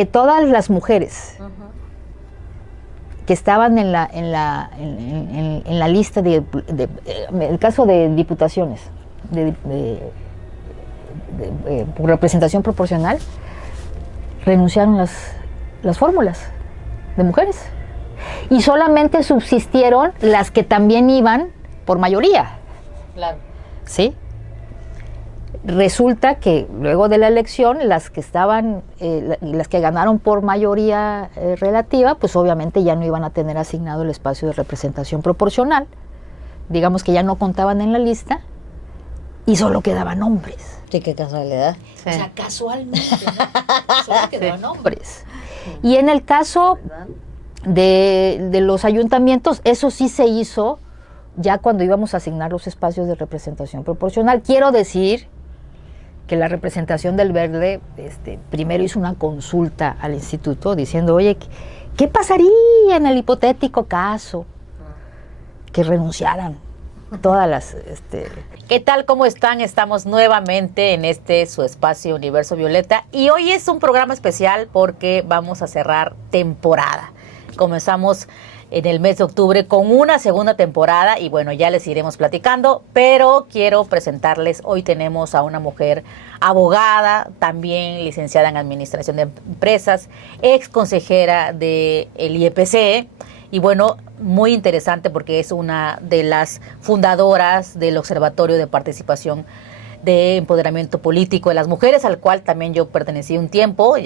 que todas las mujeres que estaban en la lista el caso de diputaciones, por representación proporcional, renunciaron las fórmulas de mujeres. Y solamente subsistieron las que también iban por mayoría. Claro. ¿Sí? Resulta que luego de la elección, las que estaban, las que ganaron por mayoría relativa, pues obviamente ya no iban a tener asignado el espacio de representación proporcional. Digamos que ya no contaban en la lista y solo quedaban hombres. Sí, qué casualidad. Sí. O sea, casualmente, ¿no? Solo quedaban hombres. Y en el caso de los ayuntamientos, eso sí se hizo ya cuando íbamos a asignar los espacios de representación proporcional. Quiero decir que la representación del Verde primero hizo una consulta al instituto diciendo, oye, ¿qué pasaría en el hipotético caso que renunciaran todas las... ¿Qué tal? ¿Cómo están? Estamos nuevamente en su espacio Universo Violeta y hoy es un programa especial porque vamos a cerrar temporada. Comenzamos en el mes de octubre con una segunda temporada y bueno, ya les iremos platicando, pero quiero presentarles, hoy tenemos a una mujer abogada, también licenciada en Administración de Empresas, ex consejera del IEPC y bueno, muy interesante porque es una de las fundadoras del Observatorio de Participación de Empoderamiento Político de las Mujeres, al cual también yo pertenecí un tiempo,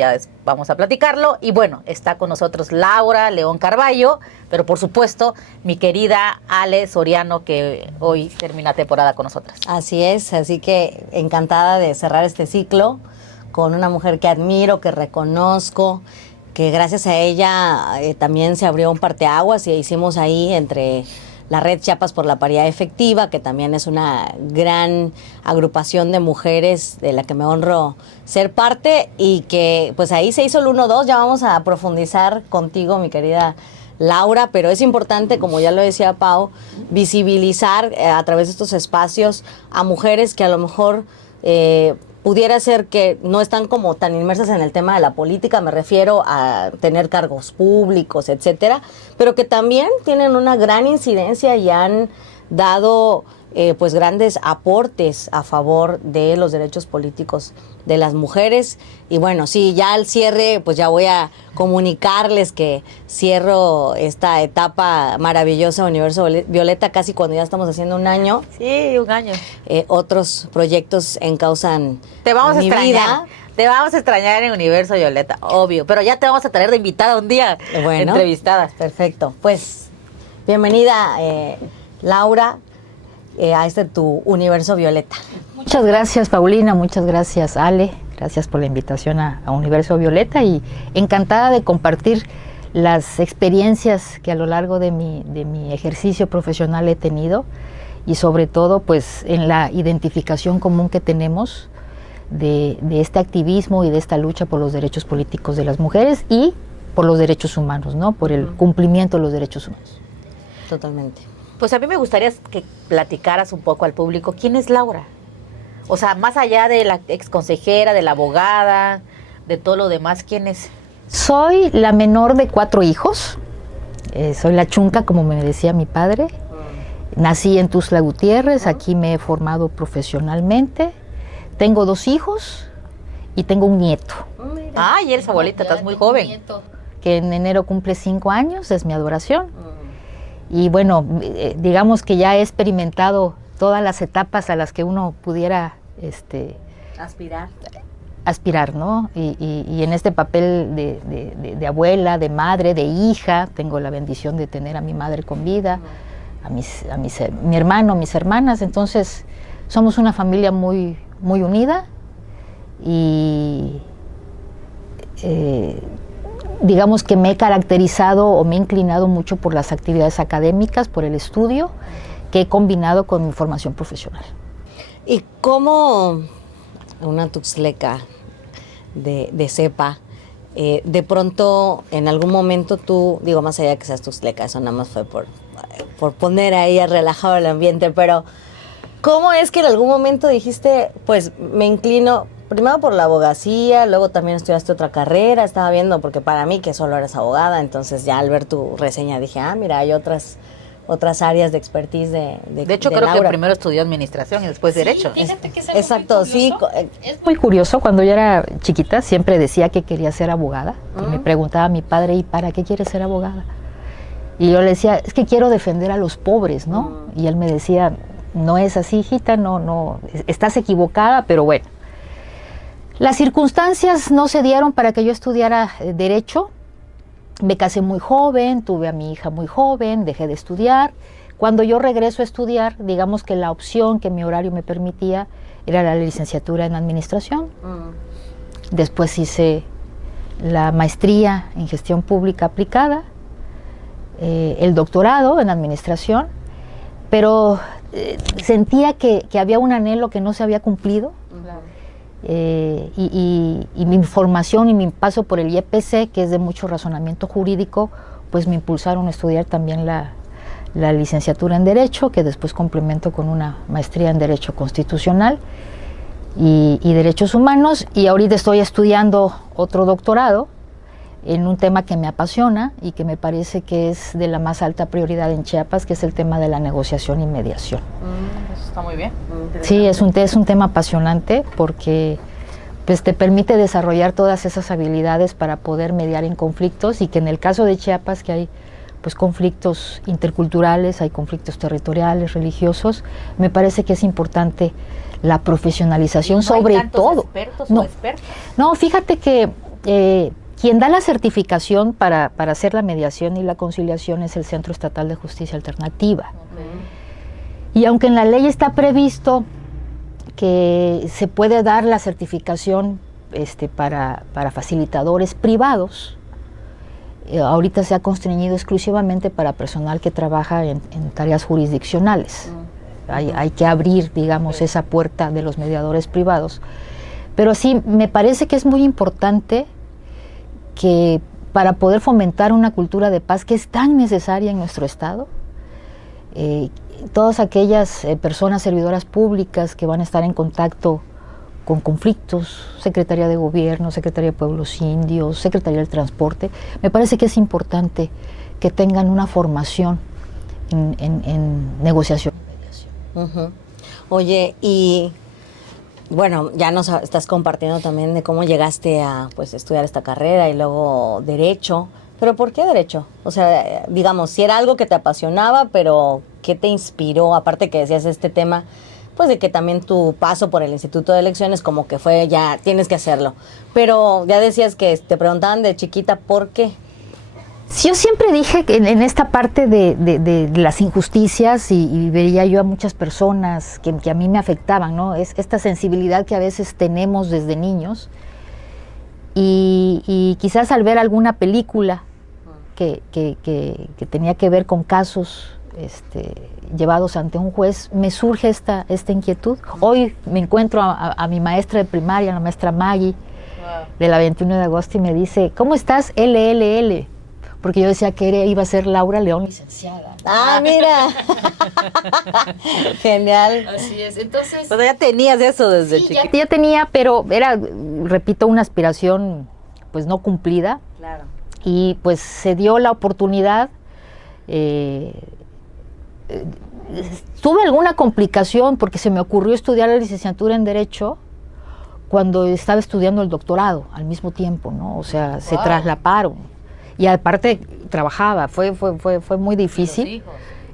vamos a platicarlo, y bueno, está con nosotros Laura León Carballo, pero por supuesto mi querida Ale Soriano, que hoy termina temporada con nosotras. Así es, así que encantada de cerrar este ciclo con una mujer que admiro, que reconozco, que gracias a ella también se abrió un parteaguas y hicimos ahí entre la Red Chiapas por la Paridad Efectiva, que también es una gran agrupación de mujeres de la que me honro ser parte y que pues ahí se hizo el 1-2, ya vamos a profundizar contigo, mi querida Laura, pero es importante, como ya lo decía Pau, visibilizar a través de estos espacios a mujeres que a lo mejor pudiera ser que no están como tan inmersas en el tema de la política, me refiero a tener cargos públicos, etcétera, pero que también tienen una gran incidencia y han dado pues grandes aportes a favor de los derechos políticos de las mujeres. Y bueno, sí, ya al cierre, pues ya voy a comunicarles que cierro esta etapa maravillosa Universo Violeta, casi cuando ya estamos haciendo un año. Sí, un año. Otros proyectos encausan Te vamos a mi extrañar. vida. Te vamos a extrañar en Universo Violeta, obvio, pero ya te vamos a traer de invitada un día, Bueno, entrevistada. Perfecto. Pues, bienvenida, Laura, a tu Universo Violeta. Muchas gracias, Paulina, muchas gracias, Ale, gracias por la invitación a Universo Violeta y encantada de compartir las experiencias que a lo largo de mi ejercicio profesional he tenido y sobre todo pues en la identificación común que tenemos de este activismo y de esta lucha por los derechos políticos de las mujeres y por los derechos humanos, ¿no? Por el cumplimiento de los derechos humanos. Totalmente. Pues a mí me gustaría que platicaras un poco al público, ¿quién es Laura? O sea, más allá de la exconsejera, de la abogada, de todo lo demás, ¿quién es? Soy la menor de 4 hijos, soy la chunca, como me decía mi padre. Nací en Tuxtla Gutiérrez, aquí me he formado profesionalmente, tengo 2 hijos y tengo un nieto. Ay, eres abuelita, estás muy joven. Que en enero cumple 5 años, es mi adoración. Y bueno, digamos que ya he experimentado todas las etapas a las que uno pudiera aspirar, ¿no? Y en este papel de abuela, de madre, de hija, tengo la bendición de tener a mi madre con vida, mi hermano, mis hermanas, entonces somos una familia muy, muy unida y digamos que me he caracterizado o me he inclinado mucho por las actividades académicas, por el estudio, que he combinado con mi formación profesional. ¿Y cómo una tuxtleca de cepa, de pronto en algún momento tú, digo más allá de que seas tuxtleca, eso nada más fue por poner ahí a relajado el ambiente, pero ¿cómo es que en algún momento dijiste, pues me inclino primero por la abogacía, luego también estudiaste otra carrera, estaba viendo, porque para mí que solo eres abogada, entonces ya al ver tu reseña dije, mira, hay otras áreas de expertise de hecho, creo Laura. que primero estudió administración y después derecho. Fíjate que es algo Exacto, muy sí. curioso. Es muy curioso, cuando yo era chiquita siempre decía que quería ser abogada. Y me preguntaba a mi padre, ¿y para qué quieres ser abogada? Y yo le decía, es que quiero defender a los pobres, ¿no? Y él me decía, no es así, hijita, no, estás equivocada, pero bueno. Las circunstancias no se dieron para que yo estudiara Derecho. Me casé muy joven, tuve a mi hija muy joven, dejé de estudiar. Cuando yo regreso a estudiar, digamos que la opción que mi horario me permitía era la licenciatura en Administración. Después hice la maestría en Gestión Pública Aplicada, el doctorado en Administración, pero sentía que había un anhelo que no se había cumplido. Y mi formación y mi paso por el IEPC, que es de mucho razonamiento jurídico, pues me impulsaron a estudiar también la licenciatura en Derecho, que después complemento con una maestría en Derecho Constitucional y Derechos Humanos, y ahorita estoy estudiando otro doctorado en un tema que me apasiona y que me parece que es de la más alta prioridad en Chiapas, que es el tema de la negociación y mediación. Eso está muy bien. Sí, es un tema apasionante porque pues, te permite desarrollar todas esas habilidades para poder mediar en conflictos, y que en el caso de Chiapas, que hay pues conflictos interculturales, hay conflictos territoriales, religiosos, me parece que es importante la profesionalización, sobre todo. ¿Expertos No, o expertos? no, fíjate que quien da la certificación para hacer la mediación y la conciliación es el Centro Estatal de Justicia Alternativa. Y aunque en la ley está previsto que se puede dar la certificación para facilitadores privados, ahorita se ha constreñido exclusivamente para personal que trabaja en tareas jurisdiccionales. Hay que abrir, digamos, esa puerta de los mediadores privados. Pero sí, me parece que es muy importante que para poder fomentar una cultura de paz que es tan necesaria en nuestro Estado, todas aquellas personas servidoras públicas que van a estar en contacto con conflictos, Secretaría de Gobierno, Secretaría de Pueblos Indios, Secretaría del Transporte, me parece que es importante que tengan una formación en negociación. Oye, y bueno, ya nos estás compartiendo también de cómo llegaste a pues estudiar esta carrera y luego Derecho. ¿Pero por qué Derecho? O sea, digamos, si era algo que te apasionaba, pero ¿qué te inspiró? Aparte que decías este tema, pues de que también tu paso por el Instituto de Elecciones como que fue ya, tienes que hacerlo. Pero ya decías que te preguntaban de chiquita, ¿por qué? Yo siempre dije que en esta parte de las injusticias, y veía yo a muchas personas que a mí me afectaban, ¿no? Es esta sensibilidad que a veces tenemos desde niños, y quizás al ver alguna película que tenía que ver con casos llevados ante un juez, me surge esta inquietud. Hoy me encuentro a mi maestra de primaria, la maestra Maggie, de la 21 de agosto, y me dice, ¿cómo estás? LLL. Porque yo decía que iba a ser Laura León, licenciada. ¡Ah, mira! Genial. Así es. Entonces, Pues ya tenías eso desde Sí, chiquita. Ya tenía, pero era, repito, una aspiración pues no cumplida. Claro. Y pues se dio la oportunidad. Tuve alguna complicación porque se me ocurrió estudiar la licenciatura en Derecho cuando estaba estudiando el doctorado al mismo tiempo, ¿no? O sea, se traslaparon. Y aparte trabajaba, fue muy difícil.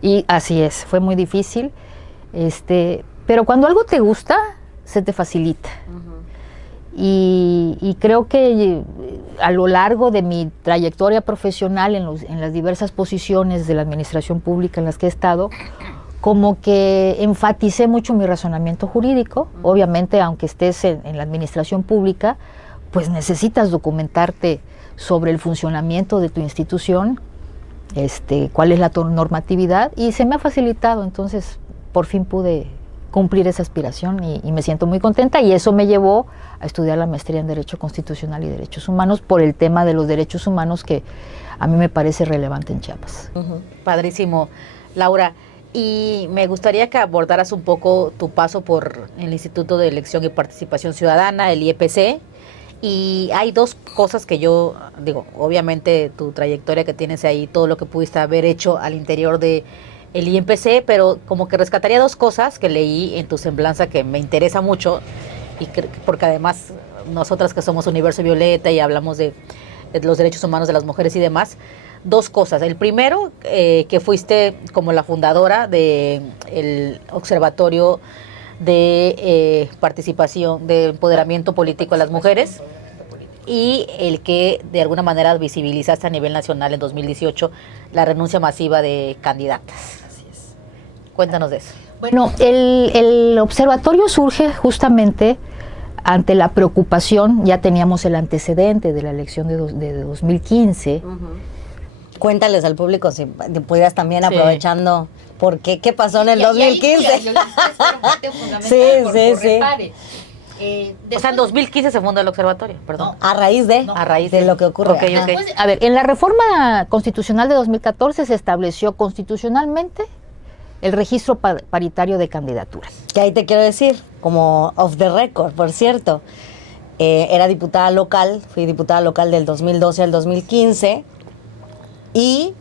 Y así es, fue muy difícil. Pero cuando algo te gusta, se te facilita. Y creo que a lo largo de mi trayectoria profesional en las diversas posiciones de la administración pública en las que he estado, como que enfaticé mucho mi razonamiento jurídico. Obviamente, aunque estés en la administración pública, pues necesitas documentarte sobre el funcionamiento de tu institución, cuál es la normatividad, y se me ha facilitado. Entonces por fin pude cumplir esa aspiración y me siento muy contenta, y eso me llevó a estudiar la maestría en Derecho Constitucional y Derechos Humanos por el tema de los derechos humanos, que a mí me parece relevante en Chiapas. Padrísimo. Laura, Y me gustaría que abordaras un poco tu paso por el Instituto de Elección y Participación Ciudadana, el IEPC. Y hay dos cosas que yo digo, obviamente tu trayectoria que tienes ahí, todo lo que pudiste haber hecho al interior de el IEPC, pero como que rescataría dos cosas que leí en tu semblanza que me interesa mucho, y porque además nosotras que somos Universo Violeta y hablamos de los derechos humanos de las mujeres y demás, dos cosas. El primero, que fuiste como la fundadora del Observatorio de participación, de empoderamiento político a las mujeres, y el que de alguna manera visibilizaste a nivel nacional en 2018 la renuncia masiva de candidatas. Así es. Cuéntanos de eso. Bueno, el observatorio surge justamente ante la preocupación, ya teníamos el antecedente de la elección de 2015. Cuéntales al público si pudieras también, aprovechando, qué pasó en el 2015. Sí. O sea, en 2015 se fundó el observatorio, perdón. A raíz de lo que ocurre. Okay. A ver, en la reforma constitucional de 2014 se estableció constitucionalmente el registro paritario de candidaturas. Que ahí te quiero decir, como off the record, por cierto, era diputada local, fui diputada local del 2012 al 2015, y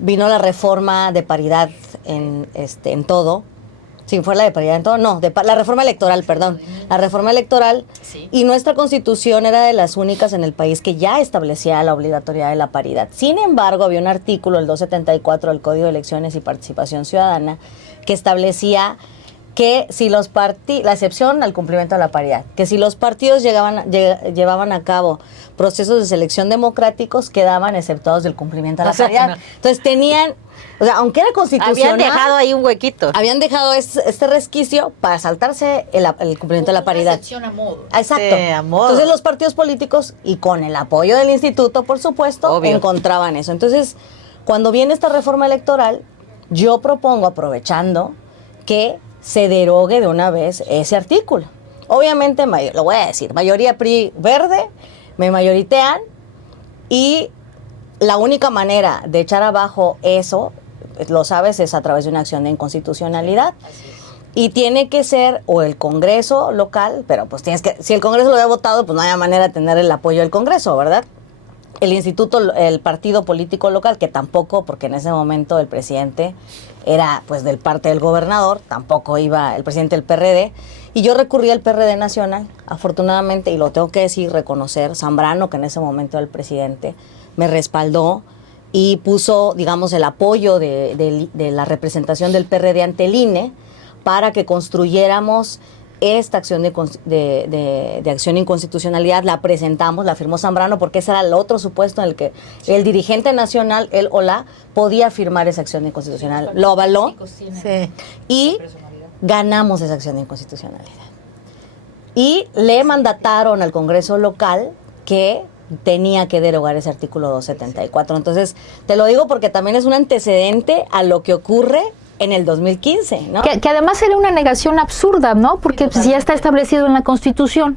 vino la reforma de paridad en todo. Sí, fue la de paridad en todo, no, la reforma electoral, perdón. La reforma electoral, sí. Y nuestra constitución era de las únicas en el país que ya establecía la obligatoriedad de la paridad. Sin embargo, había un artículo, el 274 del Código de Elecciones y Participación Ciudadana, que establecía que si la excepción al cumplimiento de la paridad, que si los partidos llevaban a cabo procesos de selección democráticos, quedaban exceptuados del cumplimiento de la paridad. No. Entonces tenían, o sea, aunque era constitucional, habían dejado ahí un huequito. Habían dejado este resquicio para saltarse el cumplimiento de la paridad. Una excepción a modo. Exacto. Sí, a modo. Entonces los partidos políticos, y con el apoyo del instituto, por supuesto, obvio, encontraban eso. Entonces, cuando viene esta reforma electoral, yo propongo, aprovechando, que se derogue de una vez ese artículo. Obviamente, lo voy a decir, mayoría PRI verde, me mayoritean, y la única manera de echar abajo eso, lo sabes, es a través de una acción de inconstitucionalidad. Y tiene que ser o el Congreso local, pero pues si el Congreso lo había votado, pues no hay manera de tener el apoyo del Congreso, ¿verdad? El instituto, el partido político local, que tampoco, porque en ese momento el presidente era pues del parte del gobernador, tampoco iba el presidente del PRD, y yo recurrí al PRD nacional, afortunadamente, y lo tengo que decir, reconocer, Zambrano, que en ese momento era el presidente, me respaldó y puso, digamos, el apoyo de la representación del PRD ante el INE para que construyéramos esta acción de acción de inconstitucionalidad. La presentamos, la firmó Zambrano, porque ese era el otro supuesto en el que el dirigente nacional, él o la, podía firmar esa acción de inconstitucional. Lo avaló, sí, y ganamos esa acción de inconstitucionalidad. Y le mandataron al Congreso local que tenía que derogar ese artículo 274. Entonces, te lo digo porque también es un antecedente a lo que ocurre en el 2015, ¿no? Que además era una negación absurda, ¿no? Porque pues, ya está establecido en la Constitución.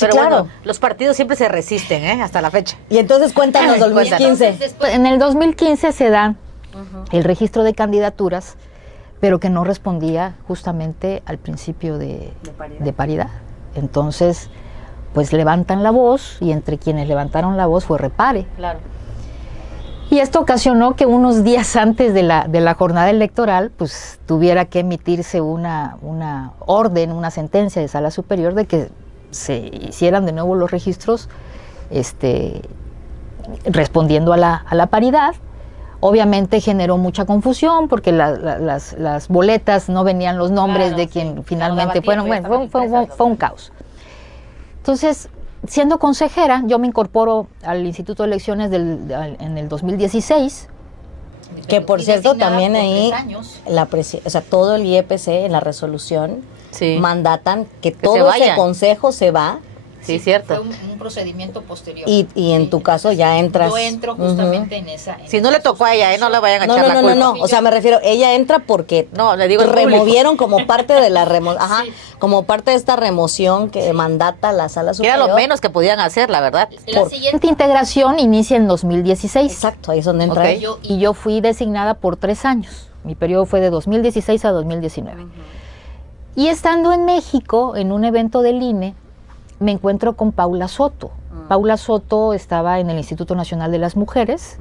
Pero sí, claro, bueno, los partidos siempre se resisten, hasta la fecha. Y entonces cuéntanos, 2015. Entonces, en el 2015 se da el registro de candidaturas, pero que no respondía justamente al principio de paridad. Entonces, pues levantan la voz, y entre quienes levantaron la voz fue Repare. Claro. Y esto ocasionó que unos días antes de la jornada electoral, pues tuviera que emitirse una orden, una sentencia de Sala Superior de que se hicieran de nuevo los registros respondiendo a la paridad. Obviamente generó mucha confusión porque las boletas no venían los nombres, claro, de quien finalmente fueron. Bueno, fue un caos. Entonces, siendo consejera, yo me incorporo al Instituto de Elecciones en el 2016. Que por cierto, también ahí, todo el IEPC en la resolución, sí, mandatan que todo ese consejo se va sí, cierto. Fue un procedimiento posterior. Y en tu caso ya entras. Yo entro justamente en esa. Si no le tocó a ella, no le vayan a echar la culpa. No. O sea, me refiero, ella entra porque no, le digo al público. removieron como parte de la como parte de esta remoción que mandata la sala Que superior. era lo menos que podían hacer, la verdad. La siguiente integración inicia en 2016. Exacto, ahí es donde entra. Ok. Y yo fui designada por 3 años. Mi periodo fue de 2016 a 2019. Y estando en México, en un evento del INE, me encuentro con Paula Soto. Paula Soto estaba en el Instituto Nacional de las Mujeres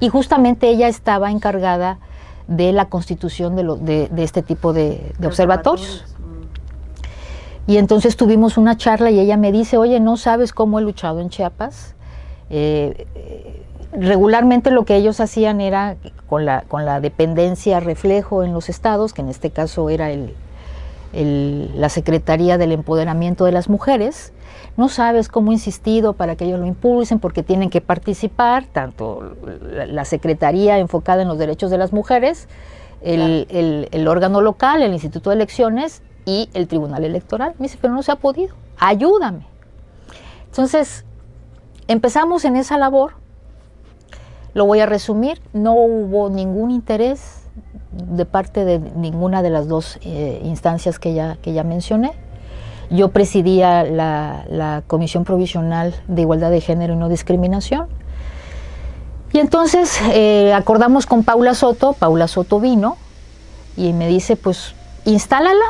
y justamente ella estaba encargada de la constitución de este tipo de observatorios. Y entonces tuvimos una charla y ella me dice, oye, ¿no sabes cómo he luchado en Chiapas? Regularmente lo que ellos hacían era con la dependencia reflejo en los estados, que en este caso era la Secretaría del Empoderamiento de las Mujeres. No sabes cómo he insistido para que ellos lo impulsen, porque tienen que participar, tanto la Secretaría enfocada en los derechos de las mujeres, el órgano local, el Instituto de Elecciones y el Tribunal Electoral. Me dice, pero no se ha podido, ayúdame. Entonces, empezamos en esa labor. Lo voy a resumir, no hubo ningún interés de parte de ninguna de las dos instancias que ya mencioné. Yo presidía la Comisión Provisional de Igualdad de Género y No Discriminación. Y entonces acordamos con Paula Soto vino y me dice, pues, instálala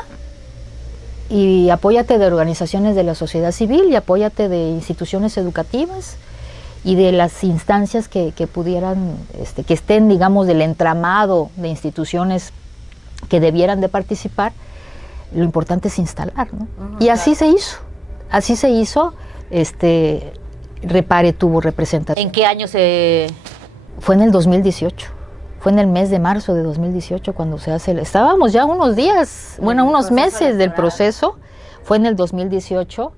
y apóyate de organizaciones de la sociedad civil y apóyate de instituciones educativas y de las instancias que pudieran, que estén, digamos, del entramado de instituciones que debieran de participar. Lo importante es instalar, ¿no? Y así se hizo, Repare tuvo representación. ¿En qué año se...? Fue en el 2018, fue en el mes de marzo de 2018 cuando se hace, estábamos ya unos días, bueno, unos meses del proceso, fue en el 2018.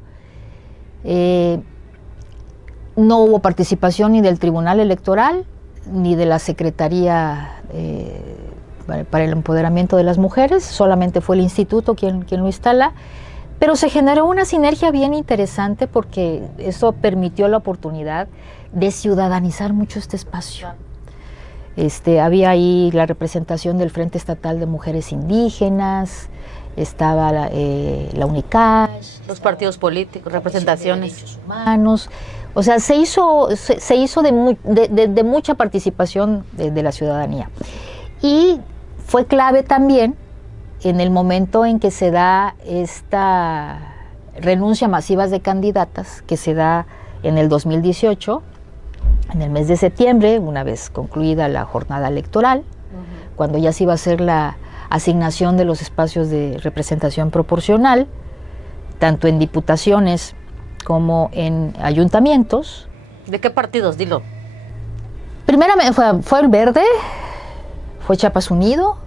No hubo participación ni del Tribunal Electoral, ni de la Secretaría para el Empoderamiento de las Mujeres, solamente fue el instituto quien lo instala, pero se generó una sinergia bien interesante porque eso permitió la oportunidad de ciudadanizar mucho este espacio. Había ahí la representación del Frente Estatal de Mujeres Indígenas, estaba la UNICASH, los partidos políticos, representaciones. Derechos humanos. O sea, se hizo de mucha participación de la ciudadanía. Y fue clave también en el momento en que se da esta renuncia masivas de candidatas, que se da en el 2018, en el mes de septiembre, una vez concluida la jornada electoral, cuando ya se iba a hacer la asignación de los espacios de representación proporcional, tanto en diputaciones como en ayuntamientos. ¿De qué partidos? Dilo. Primeramente fue el Verde, fue Chiapas Unido,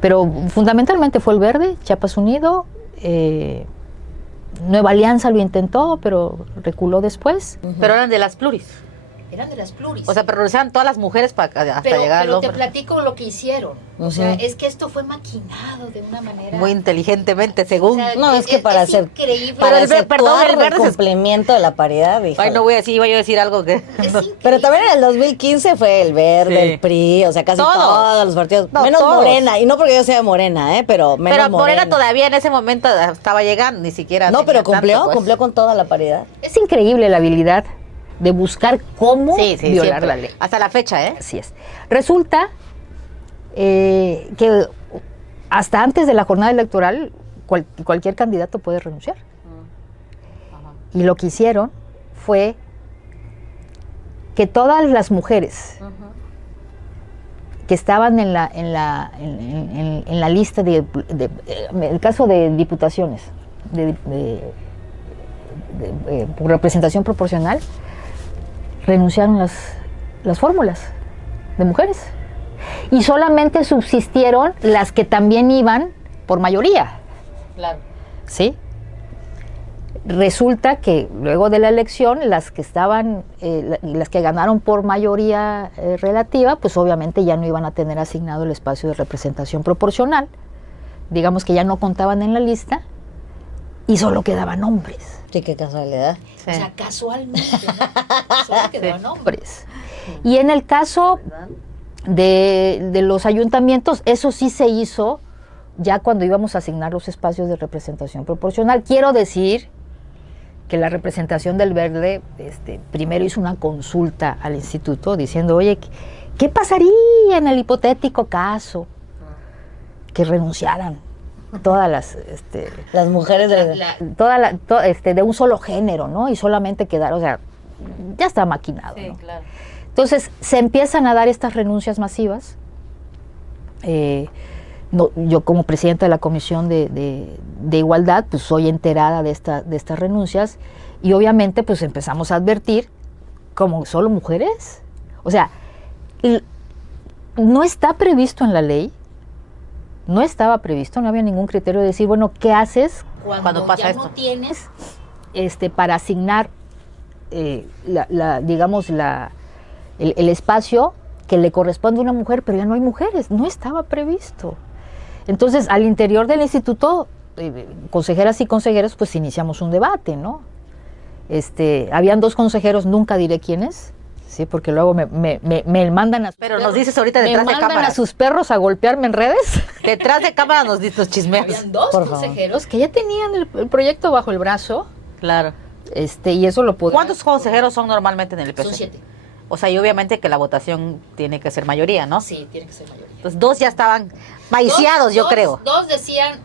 pero fundamentalmente fue el Verde, Chiapas Unido, Nueva Alianza lo intentó, pero reculó después. Pero eran de las pluris. Eran de las pluris. O sea, pero realizaban todas las mujeres hasta llegar al Pero hombre. te platico lo que hicieron. O sea, es que esto fue maquinado de una manera... Muy inteligentemente, según... O sea, No, es que para hacer... increíble. Para Pero efectuar el verde el cumplimiento de la paridad, híjole. Ay, no voy a decir, iba yo a decir algo que... Pero también en el 2015 fue el Verde, Sí. el PRI, o sea, casi todos los partidos. No, menos todos. Morena, y no porque yo sea Morena, pero menos Pero Morena todavía en ese momento estaba llegando, ni siquiera... No, pero tenía tanto, pues. cumplió con toda la paridad. Es increíble la habilidad de buscar cómo violar siempre. la ley. Hasta la fecha, ¿eh? Así es. Resulta que hasta antes de la jornada electoral cualquier candidato puede renunciar. Y lo que hicieron fue que todas las mujeres que estaban en la lista el caso de diputaciones por representación proporcional, renunciaron las fórmulas de mujeres y solamente subsistieron las que también iban por mayoría. Claro. ¿Sí? Resulta que luego de la elección las que estaban, las que ganaron por mayoría relativa, pues obviamente ya no iban a tener asignado el espacio de representación proporcional. Digamos que ya no contaban en la lista y solo quedaban hombres. Sí, qué casualidad. Sí. O sea, casualmente, ¿no? Solo quedaban hombres. Y en el caso de los ayuntamientos, eso sí se hizo ya cuando íbamos a asignar los espacios de representación proporcional. Quiero decir que la representación del Verde primero hizo una consulta al instituto diciendo, oye, ¿qué pasaría en el hipotético caso que renunciaran todas las mujeres de un solo género, ¿no? Y solamente quedar, o sea, ya está maquinado, Sí, ¿no? claro. Entonces, se empiezan a dar estas renuncias masivas. Yo como presidenta de la Comisión de Igualdad, pues soy enterada de estas renuncias y obviamente pues empezamos a advertir como solo mujeres. O sea, no está previsto en la ley, no estaba previsto, no había ningún criterio de decir, bueno, ¿qué haces Cuando pasa ya esto? no tienes para asignar, digamos, el espacio que le corresponde a una mujer, pero ya no hay mujeres, no estaba previsto. Entonces, al interior del instituto, consejeras y consejeros, pues iniciamos un debate, ¿no? Habían 2 consejeros, nunca diré quiénes, sí, porque luego me mandan a sus Pero perros, nos dices ahorita detrás de me mandan cámaras. a sus perros a golpearme en redes. Detrás de cámara nos chismeas. Habían 2 Por favor. consejeros que ya tenían el proyecto bajo el brazo, Claro. y eso lo pudo. ¿Cuántos consejeros son normalmente en el IPC? Son 7. O sea, y obviamente que la votación tiene que ser mayoría, ¿no? Sí, tiene que ser mayoría. Entonces 2 ya estaban maiciados, yo creo. 2 decían,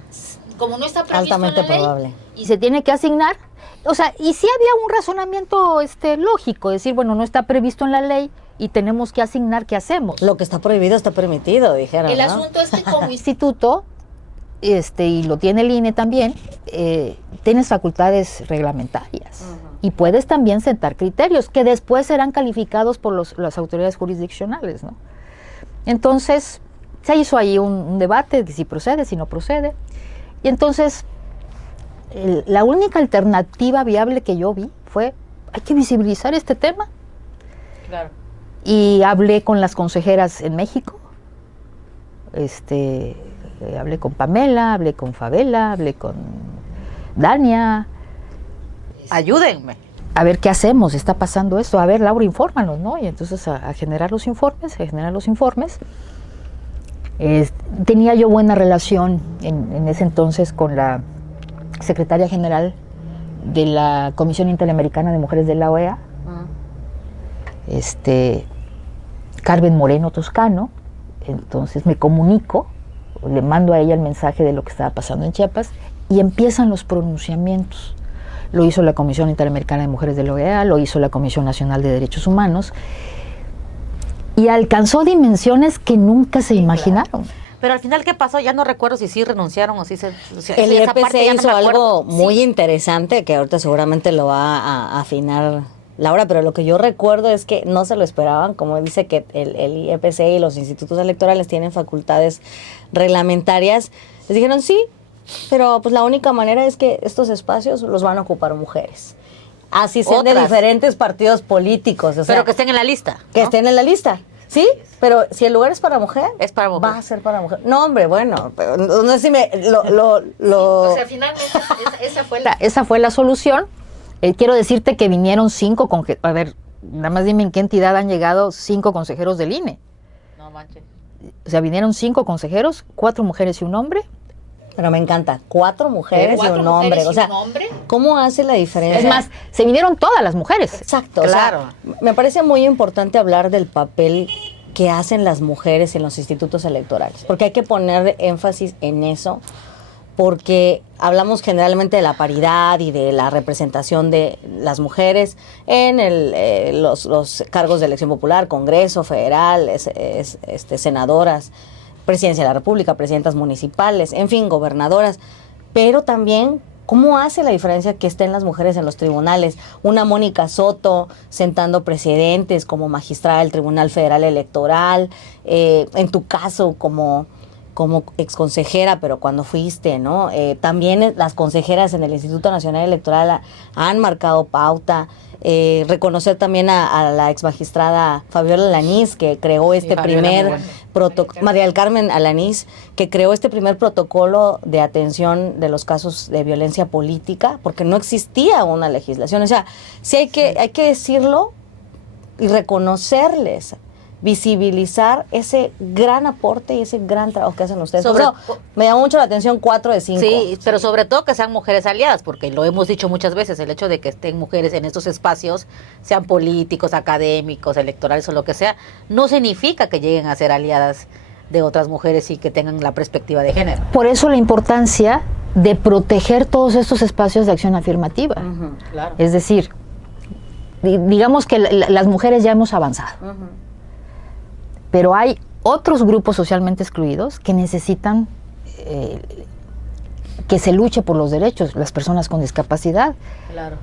como no está previsto Altamente en la ley, probable. y se tiene que asignar, o sea, y sí había un razonamiento lógico, decir, bueno, no está previsto en la ley y tenemos que asignar, ¿qué hacemos? Lo que está prohibido está permitido, dijeron, El ¿no? asunto es que como instituto, y lo tiene el INE también, tienes facultades reglamentarias y puedes también sentar criterios que después serán calificados por las autoridades jurisdiccionales, ¿no? Entonces, se hizo ahí un debate de si procede, si no procede, y entonces la única alternativa viable que yo vi fue, hay que visibilizar este tema, Claro. y hablé con las consejeras en México, hablé con Pamela, hablé con Fabela, hablé con Dania, Ayúdenme. a ver qué hacemos, está pasando esto, a ver, Laura, infórmanos, ¿no? Y entonces a generar los informes, tenía yo buena relación en ese entonces con la secretaria general de la Comisión Interamericana de Mujeres de la OEA, Carmen Moreno Toscano. Entonces me comunico, le mando a ella el mensaje de lo que estaba pasando en Chiapas y empiezan los pronunciamientos. Lo hizo la Comisión Interamericana de Mujeres de la OEA, lo hizo la Comisión Nacional de Derechos Humanos y alcanzó dimensiones que nunca se imaginaron. Pero al final, ¿qué pasó? Ya no recuerdo si sí renunciaron o si se... El esa IPC parte ya no hizo me algo acuerdo. muy interesante que ahorita seguramente lo va a afinar Laura, pero lo que yo recuerdo es que no se lo esperaban, como dice que el IEPC y los institutos electorales tienen facultades reglamentarias. Les dijeron sí, pero pues la única manera es que estos espacios los van a ocupar mujeres. Así sean de Otras. diferentes partidos políticos. O sea, Pero que estén en la lista. que ¿no? estén en la lista. Sí, pero si el lugar es para mujer, Es para mujer. va a ser para mujer. No, hombre, bueno, pero no sé si me O sea, finalmente esa fue la solución. Quiero decirte que vinieron 5 consejeros. A ver, nada más dime en qué entidad han llegado 5 consejeros del INE. No manches. O sea, vinieron 5 consejeros, 4 mujeres y un hombre. Pero me encanta, 4 mujeres y un hombre. O sea, ¿cómo hace la diferencia? Es más, se vinieron todas las mujeres. Exacto. Claro. O sea, me parece muy importante hablar del papel que hacen las mujeres en los institutos electorales, porque hay que poner énfasis en eso, porque hablamos generalmente de la paridad y de la representación de las mujeres en los cargos de elección popular, Congreso Federal, senadoras, Presidencia de la República, presidentas municipales, en fin, gobernadoras, pero también ¿cómo hace la diferencia que estén las mujeres en los tribunales? Una Mónica Soto sentando presidentes como magistrada del Tribunal Federal Electoral, en tu caso como como exconsejera, pero cuando fuiste, ¿no? También las consejeras en el Instituto Nacional Electoral han marcado pauta. Reconocer también a la exmagistrada Fabiola Alanís, que creó este primer protocolo, María del Carmen Alanís, que creó este primer protocolo de atención de los casos de violencia política, porque no existía una legislación. O sea, sí hay que decirlo y reconocerles, visibilizar ese gran aporte y ese gran trabajo que hacen ustedes. Me llamó mucho la atención 4 de 5. Sí, pero sobre todo que sean mujeres aliadas, porque lo hemos dicho muchas veces, el hecho de que estén mujeres en estos espacios, sean políticos, académicos, electorales o lo que sea, no significa que lleguen a ser aliadas de otras mujeres y que tengan la perspectiva de género. Por eso la importancia de proteger todos estos espacios de acción afirmativa. Claro. Es decir, digamos que las mujeres ya hemos avanzado. Pero hay otros grupos socialmente excluidos que necesitan que se luche por los derechos, las personas con discapacidad. Claro.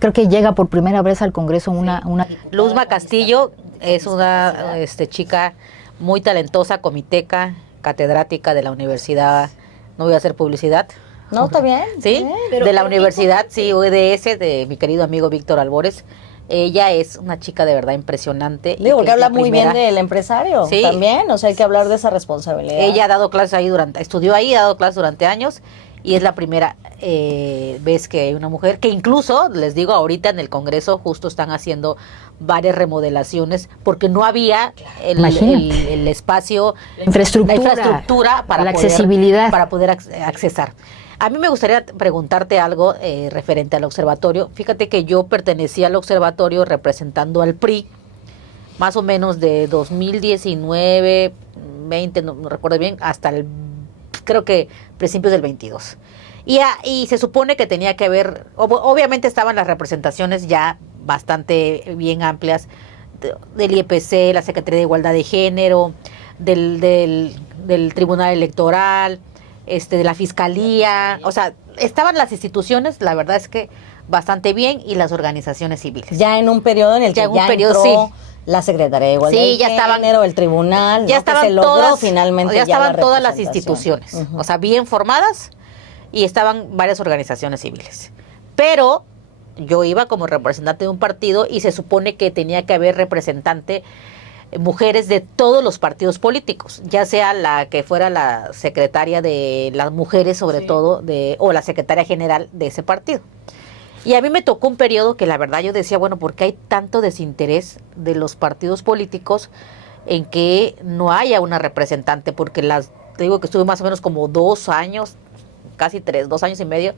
Creo que llega por primera vez al Congreso una Luzma Castillo es una chica muy talentosa, comiteca, catedrática de la universidad, no voy a hacer publicidad. No, está bien. Sí, de la universidad, sí, UDS, de mi querido amigo Víctor Albores. Ella es una chica de verdad impresionante. Digo, porque habla muy bien del empresario también, o sea, hay que hablar de esa responsabilidad. Ella ha dado clases ahí estudió ahí, ha dado clases durante años, y es la primera vez que hay una mujer, que incluso, les digo, ahorita en el Congreso justo están haciendo varias remodelaciones, porque no había el espacio, la infraestructura para la poder, accesibilidad. Para poder accesar. A mí me gustaría preguntarte algo referente al observatorio. Fíjate que yo pertenecía al observatorio representando al PRI, más o menos de 2019, 20, no recuerdo bien, hasta creo que principios del 22. Y se supone que tenía que haber, obviamente estaban las representaciones ya bastante bien amplias del IEPC, la Secretaría de Igualdad de Género, del Tribunal Electoral, de la Fiscalía, o sea, estaban las instituciones, la verdad es que bastante bien, y las organizaciones civiles. Ya en un periodo en el que ya entró la Secretaría de Igualdad de Género, el Tribunal, ya estaban se logró finalmente ya estaban todas las instituciones, o sea, bien formadas, y estaban varias organizaciones civiles. Pero yo iba como representante de un partido y se supone que tenía que haber representante mujeres de todos los partidos políticos, ya sea la que fuera la secretaria de las mujeres, sobre todo, o la secretaria general de ese partido. Y a mí me tocó un periodo que la verdad yo decía, bueno, ¿por qué hay tanto desinterés de los partidos políticos en que no haya una representante? Porque te digo que estuve más o menos como 2 años, casi 3, 2 años y medio,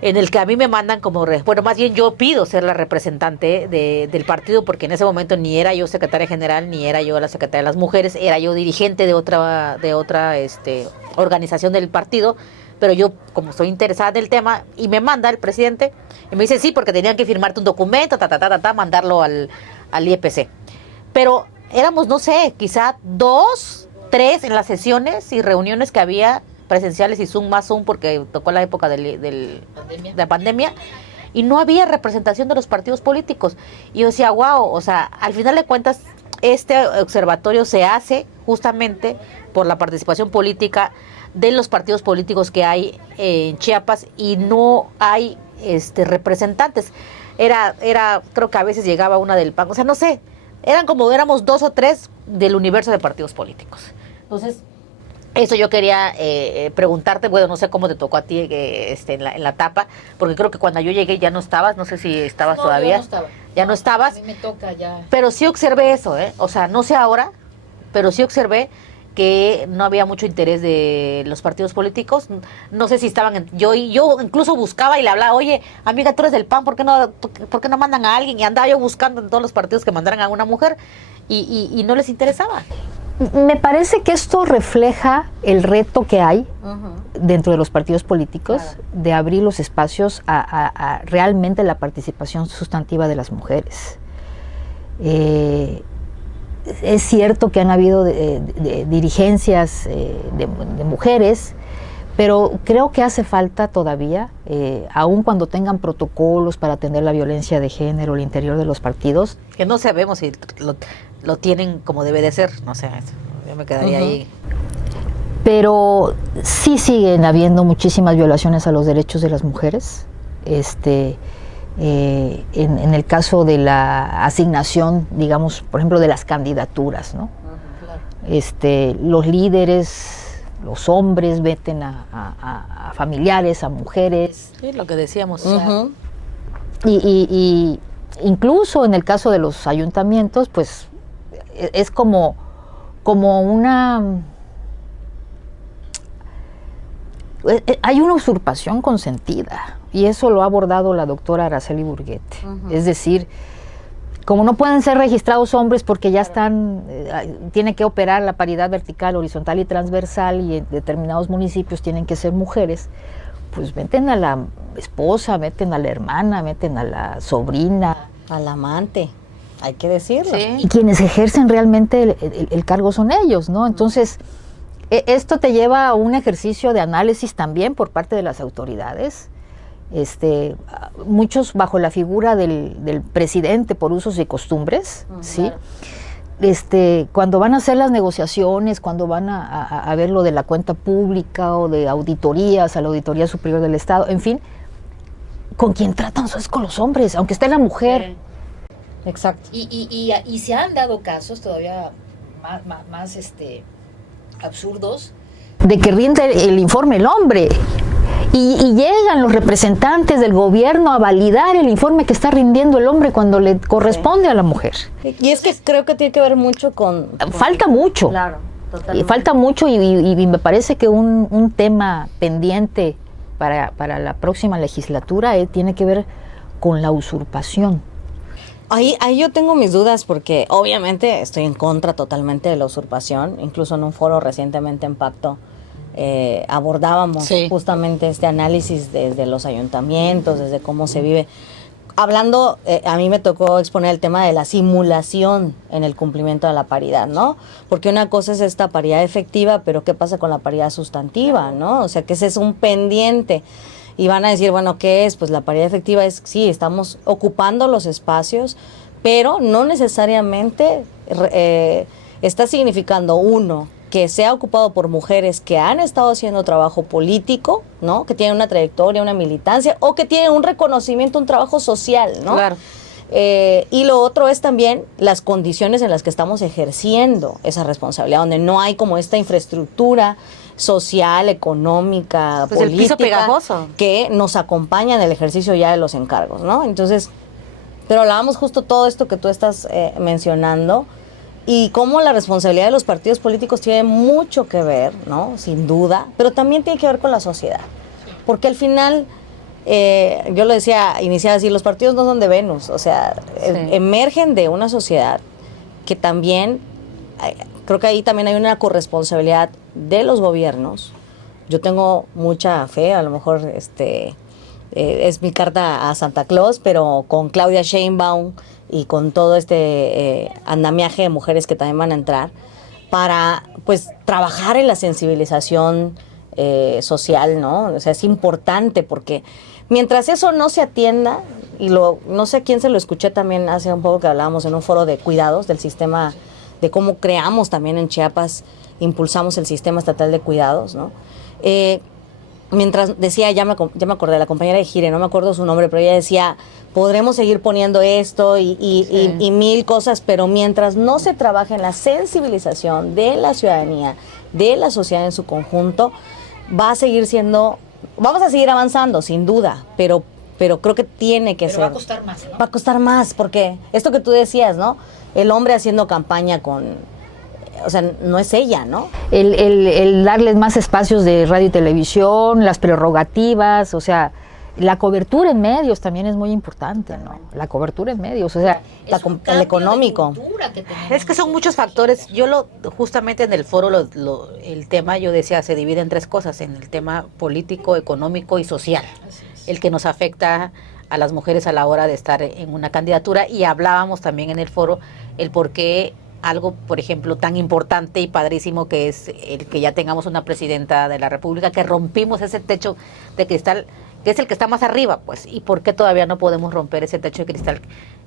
en el que a mí me mandan bueno, más bien yo pido ser la representante del partido, porque en ese momento ni era yo secretaria general, ni era yo la secretaria de las mujeres, era yo dirigente de otra organización del partido, pero yo, como estoy interesada en el tema, y me manda el presidente, y me dice, sí, porque tenían que firmarte un documento, mandarlo al IEPC. Pero éramos, no sé, quizá 2, 3 en las sesiones y reuniones que había presenciales, y Zoom más Zoom, porque tocó la época de la pandemia, y no había representación de los partidos políticos. Y yo decía, wow, o sea, al final de cuentas, este observatorio se hace justamente por la participación política de los partidos políticos que hay en Chiapas, y no hay representantes. Creo que a veces llegaba una del PAN, o sea, no sé, éramos 2 o 3 del universo de partidos políticos. Entonces, eso yo quería preguntarte, bueno, no sé cómo te tocó a ti en la etapa, porque creo que cuando yo llegué ya no estabas, no sé si estabas todavía. Ya no estaba. Ya no estabas. A mí me toca ya. Pero sí observé eso, o sea, no sé ahora, pero sí observé que no había mucho interés de los partidos políticos. No sé si estaban, yo incluso buscaba y le hablaba, oye, amiga, tú eres del PAN, ¿por qué no mandan a alguien? Y andaba yo buscando en todos los partidos que mandaran a una mujer, y no les interesaba. Me parece que esto refleja el reto que hay dentro de los partidos políticos, de abrir los espacios a realmente la participación sustantiva de las mujeres. Es cierto que han habido dirigencias de mujeres, pero creo que hace falta todavía, aun cuando tengan protocolos para atender la violencia de género al interior de los partidos. Que no sabemos si lo tienen como debe de ser, no sé, me quedaría ahí. Pero sí siguen habiendo muchísimas violaciones a los derechos de las mujeres. En el caso de la asignación, digamos, por ejemplo, de las candidaturas, ¿no? Claro. Los líderes, los hombres meten a familiares, a mujeres. Sí, lo que decíamos. Y incluso en el caso de los ayuntamientos, pues es como una... Hay una usurpación consentida, y eso lo ha abordado la doctora Araceli Burguete. Es decir, como no pueden ser registrados hombres porque ya están, tiene que operar la paridad vertical, horizontal y transversal, y en determinados municipios tienen que ser mujeres, pues meten a la esposa, meten a la hermana, meten a la sobrina. Al amante, hay que decirlo. Sí. Y quienes ejercen realmente el cargo son ellos, ¿no? Entonces, esto te lleva a un ejercicio de análisis también por parte de las autoridades. Muchos bajo la figura del presidente por usos y costumbres, ¿sí? Claro. Cuando van a hacer las negociaciones, cuando van a ver lo de la cuenta pública o de auditorías, a la Auditoría Superior del Estado, en fin, con quien tratan es con los hombres, aunque esté la mujer. Sí. Exacto. Y se han dado casos todavía más absurdos, de que rinde el informe el hombre. Y llegan los representantes del gobierno a validar el informe que está rindiendo el hombre cuando le corresponde a la mujer. Y es que creo que tiene que ver mucho con... Falta mucho. Claro, totalmente. Falta mucho y me parece que un tema pendiente para la próxima legislatura tiene que ver con la usurpación. Ahí yo tengo mis dudas porque obviamente estoy en contra totalmente de la usurpación. Incluso en un foro recientemente en Pacto abordábamos justamente este análisis desde los ayuntamientos, desde cómo se vive. Hablando, a mí me tocó exponer el tema de la simulación en el cumplimiento de la paridad, ¿no? Porque una cosa es esta paridad efectiva, pero ¿qué pasa con la paridad sustantiva, no? O sea, que ese es un pendiente. Y van a decir, bueno, ¿qué es? Pues la paridad efectiva es, sí, estamos ocupando los espacios, pero no necesariamente está significando, uno, que sea ocupado por mujeres que han estado haciendo trabajo político, ¿no? Que tienen una trayectoria, una militancia, o que tienen un reconocimiento, un trabajo social, ¿no? Claro. Y lo otro es también las condiciones en las que estamos ejerciendo esa responsabilidad, donde no hay como esta infraestructura social, económica, pues política, el piso pegajoso, que nos acompaña en el ejercicio ya de los encargos, ¿no? Entonces, pero hablábamos justo todo esto que tú estás mencionando, y cómo la responsabilidad de los partidos políticos tiene mucho que ver, ¿no? Sin duda, pero también tiene que ver con la sociedad, porque al final... yo lo decía, iniciaba así, los partidos no son de Venus, o sea, emergen de una sociedad que también, creo que ahí también hay una corresponsabilidad de los gobiernos. Yo tengo mucha fe, a lo mejor es mi carta a Santa Claus, pero con Claudia Sheinbaum y con todo este andamiaje de mujeres que también van a entrar, para pues trabajar en la sensibilización social, ¿no? O sea, es importante porque mientras eso no se atienda, y no sé a quién se lo escuché también hace un poco que hablábamos en un foro de cuidados del sistema, de cómo creamos también en Chiapas, impulsamos el sistema estatal de cuidados, ¿no? Mientras decía, ya me acordé, la compañera de Gire, no me acuerdo su nombre, pero ella decía, podremos seguir poniendo esto y mil cosas, pero mientras no se trabaje en la sensibilización de la ciudadanía, de la sociedad en su conjunto, vamos a seguir avanzando, sin duda, pero creo que tiene que ser. Va a costar más, ¿no? Va a costar más, porque esto que tú decías, ¿no? El hombre haciendo campaña o sea, no es ella, ¿no? El darles más espacios de radio y televisión, las prerrogativas, o sea, la cobertura en medios también es muy importante, ¿no? La cobertura en medios, o sea, el económico. Es que son muchos factores. Justamente en el foro, el tema, yo decía, se divide en tres cosas, en el tema político, económico y social, el que nos afecta a las mujeres a la hora de estar en una candidatura, y hablábamos también en el foro el por qué algo, por ejemplo, tan importante y padrísimo que es el que ya tengamos una presidenta de la República, que rompimos ese techo de cristal que es el que está más arriba, pues, y por qué todavía no podemos romper ese techo de cristal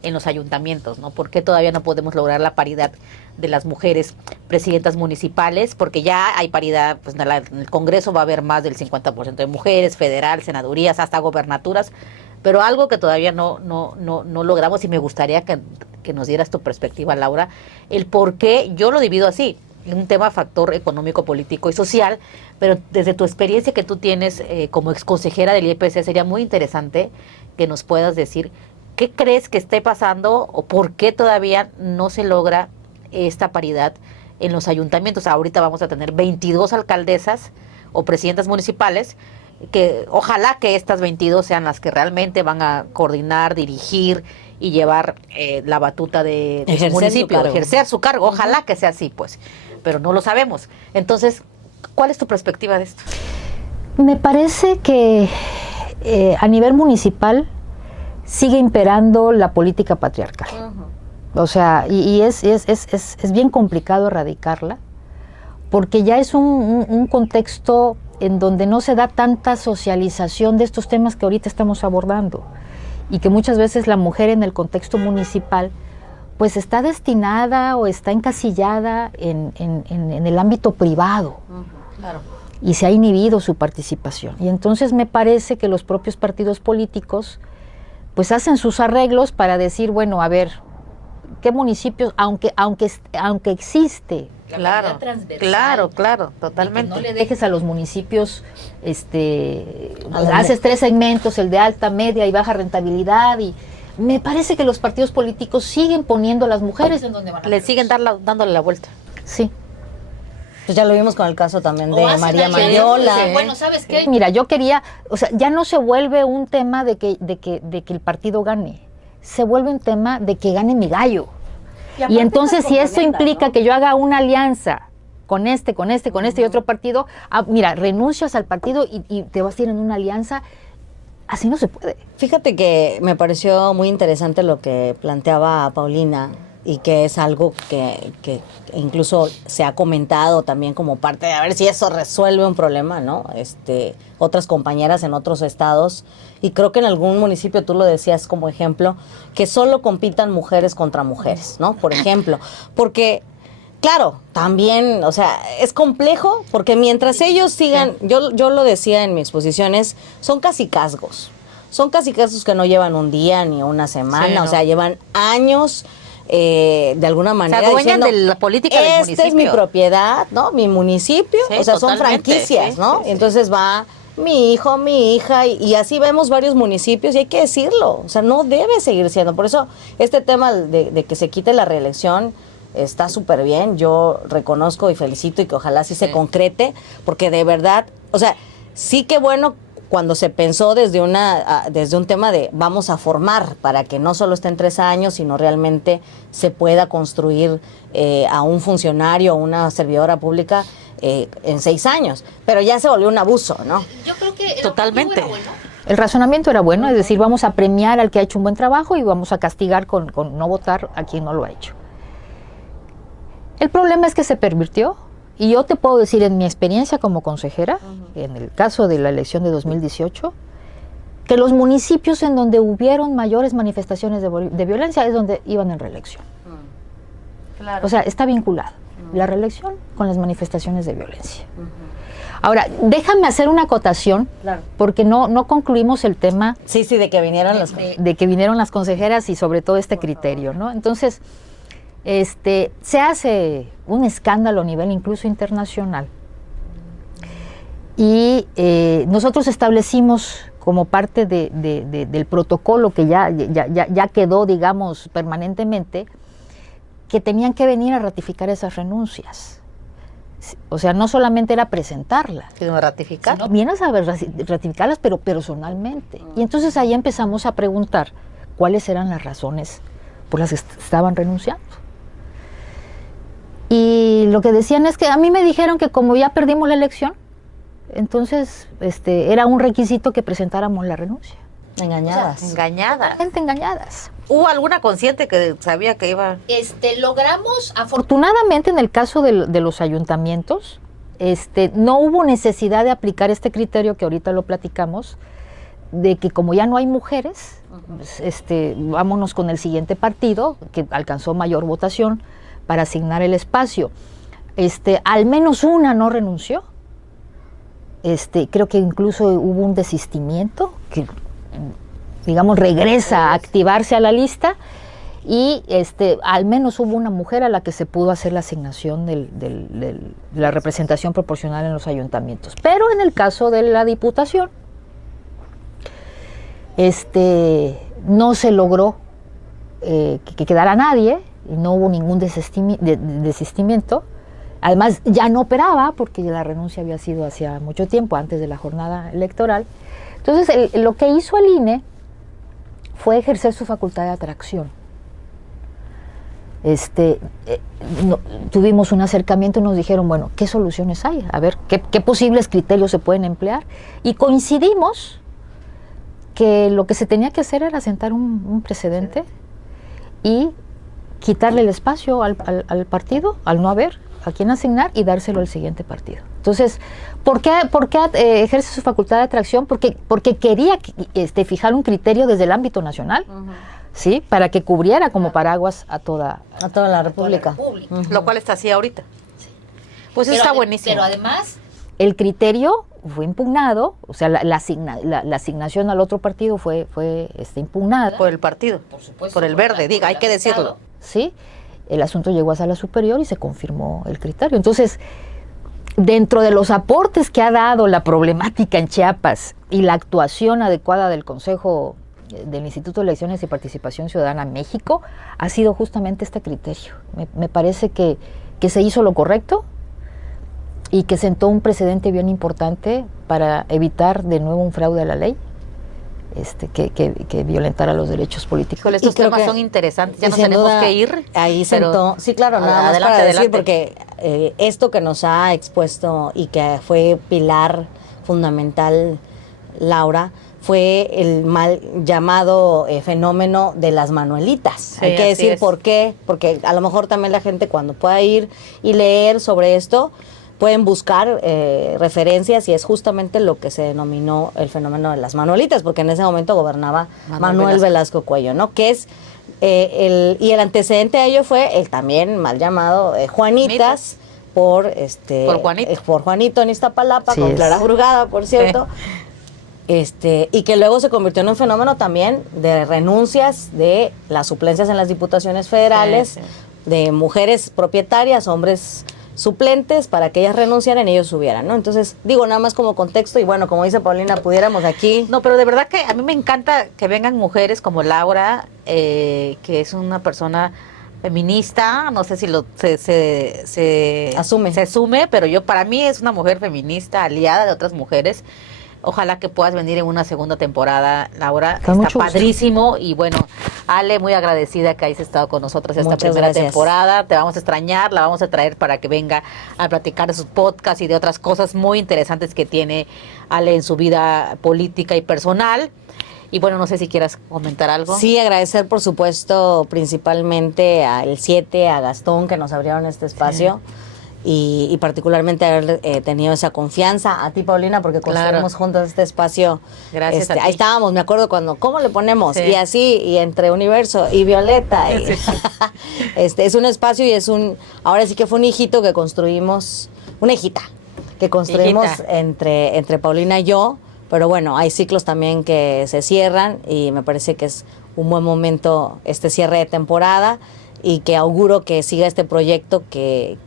en los ayuntamientos, ¿no? ¿Por qué todavía no podemos lograr la paridad de las mujeres presidentas municipales? Porque ya hay paridad, pues en el Congreso va a haber más del 50% de mujeres, federal, senadurías, hasta gobernaturas, pero algo que todavía no logramos, y me gustaría que nos dieras tu perspectiva, Laura, el por qué. Yo lo divido así, un tema factor económico, político y social, pero desde tu experiencia que tú tienes como exconsejera del IEPC, sería muy interesante que nos puedas decir qué crees que esté pasando o por qué todavía no se logra esta paridad en los ayuntamientos. Ahorita vamos a tener 22 alcaldesas o presidentas municipales, que ojalá que estas 22 sean las que realmente van a coordinar, dirigir y llevar la batuta de su municipio, ejercer su cargo. Ojalá que sea así, pues, pero no lo sabemos. Entonces, ¿cuál es tu perspectiva de esto? Me parece que a nivel municipal sigue imperando la política patriarcal. O sea, y es bien complicado erradicarla, porque ya es un contexto en donde no se da tanta socialización de estos temas que ahorita estamos abordando, y que muchas veces la mujer en el contexto municipal pues está destinada o está encasillada en el ámbito privado. Claro. Y se ha inhibido su participación. Y entonces me parece que los propios partidos políticos pues hacen sus arreglos para decir, bueno, a ver, ¿qué municipios, aunque existe Claro, totalmente. no le dejes a los municipios, haces 3 segmentos, el de alta, media y baja rentabilidad, y me parece que los partidos políticos siguen poniendo a las mujeres en donde van a le siguen dándole la vuelta. Sí. Pues ya lo vimos con el caso también de María Sí. Mandiola. Bueno, ¿sabes qué? Mira, yo quería, o sea, ya no se vuelve un tema de que el partido gane, se vuelve un tema de que gane mi gallo. Y entonces, si eso implica, ¿no?, que yo haga una alianza con este y otro partido, mira, renuncias al partido y te vas a ir en una alianza, así no se puede. Fíjate que me pareció muy interesante lo que planteaba Paulina, y que es algo que incluso se ha comentado también como parte de a ver si eso resuelve un problema, ¿no? Otras compañeras en otros estados, y creo que en algún municipio, tú lo decías como ejemplo, que solo compitan mujeres contra mujeres, ¿no? Por ejemplo, porque claro, también, o sea, es complejo, porque mientras ellos sigan, yo lo decía en mis exposiciones, son cacicazgos. Son cacicazgos que no llevan un día ni una semana, Sí, no. O sea, llevan años de alguna manera Se adueñan diciendo, de la política del municipio. esta es mi propiedad, ¿no? Mi municipio, Sí, o sea, son totalmente, franquicias, sí, ¿no? sí, sí. Entonces va mi hijo, mi hija, y así vemos varios municipios, y hay que decirlo, o sea, no debe seguir siendo. Por eso este tema de que se quite la reelección está súper bien. Yo reconozco y felicito, y que ojalá sí se concrete, porque de verdad, o sea, sí que bueno cuando se pensó desde un tema de vamos a formar para que no solo estén 3 años, sino realmente se pueda construir a un funcionario o una servidora pública en 6 años. Pero ya se volvió un abuso, ¿no? Yo creo que Totalmente. el razonamiento era bueno, es decir, vamos a premiar al que ha hecho un buen trabajo y vamos a castigar con no votar a quien no lo ha hecho. El problema es que se pervirtió, y yo te puedo decir en mi experiencia como consejera, en el caso de la elección de 2018, que los municipios en donde hubieron mayores manifestaciones de violencia es donde iban en reelección. Claro. O sea, está vinculada la reelección con las manifestaciones de violencia. Ahora, déjame hacer una acotación, porque no concluimos el tema Sí, de que vinieron los... de que vinieron las consejeras y sobre todo este criterio, ¿no? Entonces, se hace un escándalo a nivel incluso internacional, y nosotros establecimos como parte del protocolo que ya quedó, digamos, permanentemente, que tenían que venir a ratificar esas renuncias. O sea, no solamente era presentarla, Sino ratificar. sino vienes a ratificarlas, pero personalmente. Y entonces ahí empezamos a preguntar cuáles eran las razones por las que estaban renunciando. Y lo que decían es que a mí me dijeron que como ya perdimos la elección, entonces era un requisito que presentáramos la renuncia. Engañadas. Engañada. Gente engañadas. ¿Hubo alguna consciente que sabía que iba? Logramos, afortunadamente en el caso de los ayuntamientos, no hubo necesidad de aplicar este criterio que ahorita lo platicamos, de que como ya no hay mujeres, pues, vámonos con el siguiente partido que alcanzó mayor votación para asignar el espacio. Al menos una no renunció. Creo que incluso hubo un desistimiento que, digamos, regresa a activarse a la lista, y al menos hubo una mujer a la que se pudo hacer la asignación de la representación proporcional en los ayuntamientos. Pero en el caso de la diputación, no se logró que quedara nadie, y no hubo ningún desistimiento. Además, ya no operaba porque la renuncia había sido hacía mucho tiempo, antes de la jornada electoral. Entonces, lo que hizo el INE fue ejercer su facultad de atracción. Tuvimos un acercamiento y nos dijeron, bueno, ¿qué soluciones hay? A ver, ¿qué posibles criterios se pueden emplear? Y coincidimos que lo que se tenía que hacer era sentar un precedente y quitarle el espacio al partido, al no haber a quién asignar, y dárselo al siguiente partido. Entonces, ¿por qué ejerce su facultad de atracción? Porque quería fijar un criterio desde el ámbito nacional, ¿sí? Para que cubriera como paraguas a toda la República. Lo cual está así ahorita. Sí. Pues eso está buenísimo. Pero además, el criterio fue impugnado, o sea, la asignación al otro partido fue impugnada. Por el partido, por supuesto. Por el verde, diga, hay que decirlo. Sí, el asunto llegó a sala superior y se confirmó el criterio. Entonces, dentro de los aportes que ha dado la problemática en Chiapas y la actuación adecuada del Consejo del Instituto de Elecciones y Participación Ciudadana México, ha sido justamente este criterio. Me parece que se hizo lo correcto y que sentó un precedente bien importante para evitar de nuevo un fraude a la ley, que violentara los derechos políticos. Estos temas son interesantes, ya nos tenemos que ir. Ahí sentó, sí, claro, nada más para decir, porque esto que nos ha expuesto y que fue pilar fundamental, Laura, fue el mal llamado fenómeno de las manuelitas. Sí, hay que decir por qué, porque a lo mejor también la gente, cuando pueda ir y leer sobre esto, pueden buscar referencias, y es justamente lo que se denominó el fenómeno de las manuelitas, porque en ese momento gobernaba Manuel Velasco Cuello, ¿no? Que es y el antecedente de ello fue el también mal llamado Juanitas, por Juanito en Iztapalapa, sí, con Clara Brugada, por cierto. Y que luego se convirtió en un fenómeno también de renuncias de las suplencias en las diputaciones federales, de mujeres propietarias, hombres suplentes, para que ellas renunciaran y ellos subieran, ¿no? Entonces, digo, nada más como contexto, y bueno, como dice Paulina, pudiéramos aquí... No, pero de verdad que a mí me encanta que vengan mujeres como Laura, que es una persona feminista, no sé si se asume, pero para mí es una mujer feminista, aliada de otras mujeres. Ojalá que puedas venir en una segunda temporada, Laura. Está padrísimo. Y bueno, Ale, muy agradecida que hayas estado con nosotros esta primera temporada. Te vamos a extrañar, la vamos a traer para que venga a platicar de sus podcasts y de otras cosas muy interesantes que tiene Ale en su vida política y personal. Y bueno, no sé si quieras comentar algo. Sí, agradecer, por supuesto, principalmente al 7, a Gastón, que nos abrieron este espacio. Sí. Y particularmente haber tenido esa confianza, a ti, Paulina, porque construimos juntos este espacio. Gracias a ti. Ahí estábamos, me acuerdo cuando, ¿cómo le ponemos? Sí. Y así, y entre Universo y Violeta. Sí. Es un espacio, y ahora sí que fue un hijito que construimos, una hijita que construimos entre Paulina y yo, pero bueno, hay ciclos también que se cierran, y me parece que es un buen momento este cierre de temporada, y que auguro que siga este proyecto que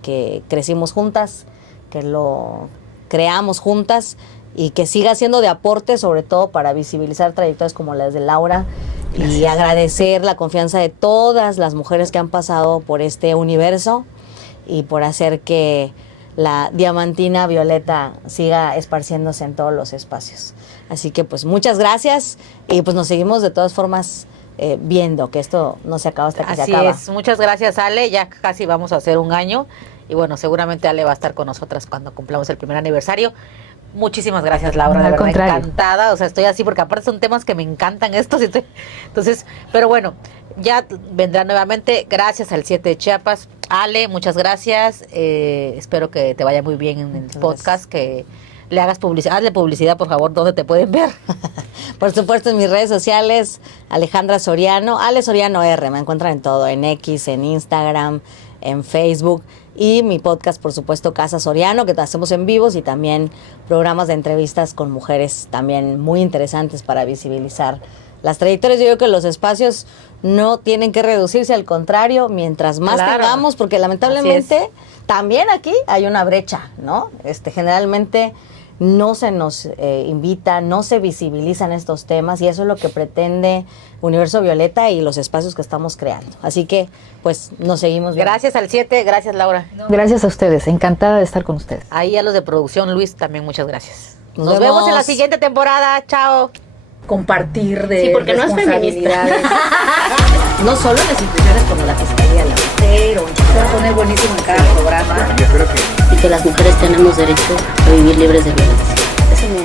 crecimos juntas, que lo creamos juntas, y que siga siendo de aporte, sobre todo para visibilizar trayectorias como las de Laura. Gracias. Y agradecer la confianza de todas las mujeres que han pasado por este universo, y por hacer que la diamantina Violeta siga esparciéndose en todos los espacios. Así que pues muchas gracias, y pues nos seguimos de todas formas viendo, que esto no se acaba hasta que se acaba. Así es, muchas gracias, Ale, ya casi vamos a hacer un año, y bueno, seguramente Ale va a estar con nosotras cuando cumplamos el primer aniversario. Muchísimas gracias, Laura, de verdad encantada, o sea, estoy así porque aparte son temas que me encantan estos, entonces, pero bueno, ya vendrá nuevamente. Gracias al 7 de Chiapas. Ale, muchas gracias, espero que te vaya muy bien en el podcast, que le hagas publicidad, hazle publicidad, por favor, ¿dónde te pueden ver? Por supuesto, en mis redes sociales, Alejandra Soriano, Ale Soriano R, me encuentran en todo, en X, en Instagram, en Facebook, y mi podcast, por supuesto, Casa Soriano, que hacemos en vivos, y también programas de entrevistas con mujeres también muy interesantes para visibilizar las trayectorias. Yo creo que los espacios no tienen que reducirse, al contrario, mientras más tengamos, porque lamentablemente también aquí hay una brecha, ¿no? Generalmente no se nos invita, no se visibilizan estos temas, y eso es lo que pretende Universo Violeta y los espacios que estamos creando. Así que, pues, nos seguimos viendo. Gracias al 7, gracias Laura. Gracias a ustedes, encantada de estar con ustedes. Ahí a los de producción, Luis, también muchas gracias. Nos vemos en la siguiente temporada, chao. Compartir de sí, porque no es feminista. No solo en las instituciones como la Fiscalía, la UTER, se va a poner buenísimo en cada programa. Y que las mujeres tenemos derecho a vivir libres de violencia. Eso es muy